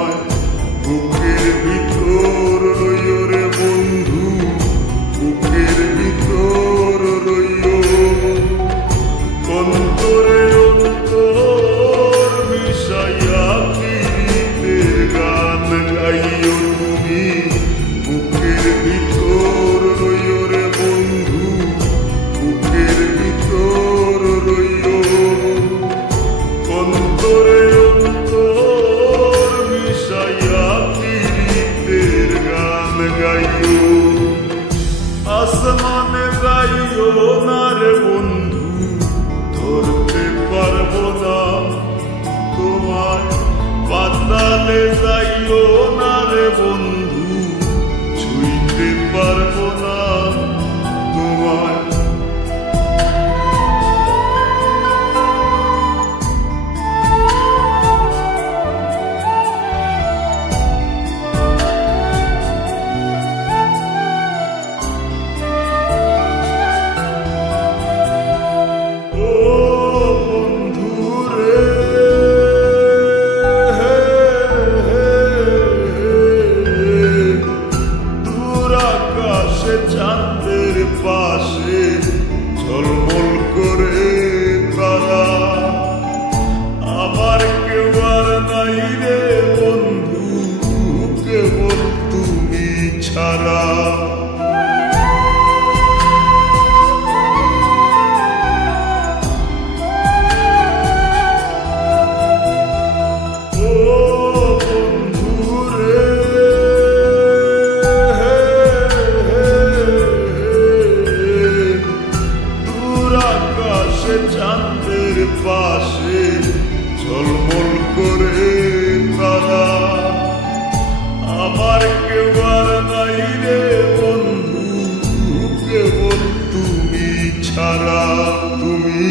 তোমায় বুকের ভিতর রইও রে বন্ধু, বুকের ভিতর রইও। অন্তরে অন্তর মিশাইয়া প্রীতের গান গাইও তুমি, বুকের ভিতর রইও রে বন্ধু, বুকের ভিতর রইও। অন্তরে অন্তর মিশাইয়া প্রীতের গান গাইও। আসমানে যাইও না রে বন্ধু, ধরতে পারবো না তোমায়। পাতালে যাইও না রে বন্ধু, ছুঁইতে পারবো না তোমায়। চাঁদের পাশে ঝলমল করে তারা, আমার কেউ আর নাই রে বন্ধু, কেবল তুমি ছাড়া। চাঁদের পাশে ঝলমল করে তারা, আমার কেউ আর নাই রে বন্ধু, কেবল তুমি ছাড়া। তুমি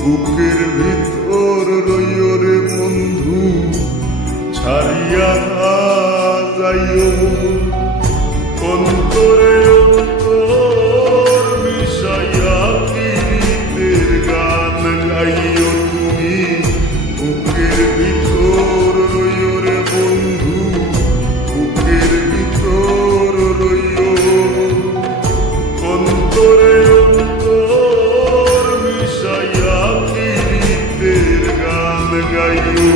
বুকের ভিতর রইও রে বন্ধু, ছাড়িয়া না যাইও। অন্তরে অন্তর মিশাইয়া প্রীতের গান গাইও তুমি, বুকের ভিতর রইও রে বন্ধু, বুকের ভিতর রইও। অন্তরে অন্তর মিশাইয়া প্রীতের গান গাইও।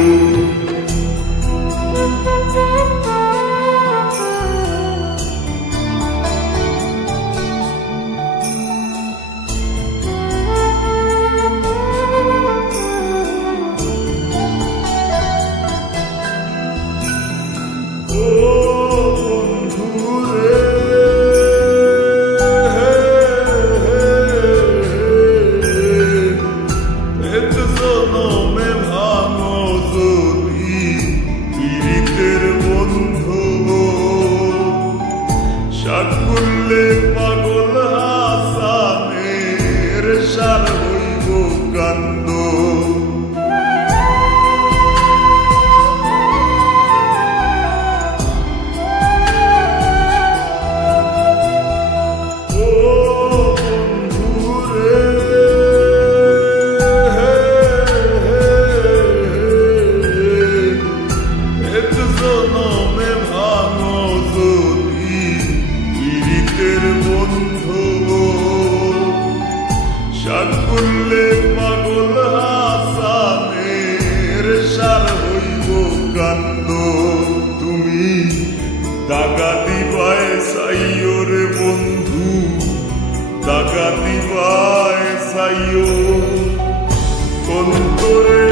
সাকুল্লে পাগল হাসানের সার হইব কান্দ, ও বন্ধুরে এক জনমে ভাঙো যদি পীড়িতের বন্ধু, সাকুল্লে পাগল হাসানের সার হইব কান্দ। তুমি দাগা দিবায় চাইও রে বন্ধু, দাগা দিবায় চাইও। অন্তরে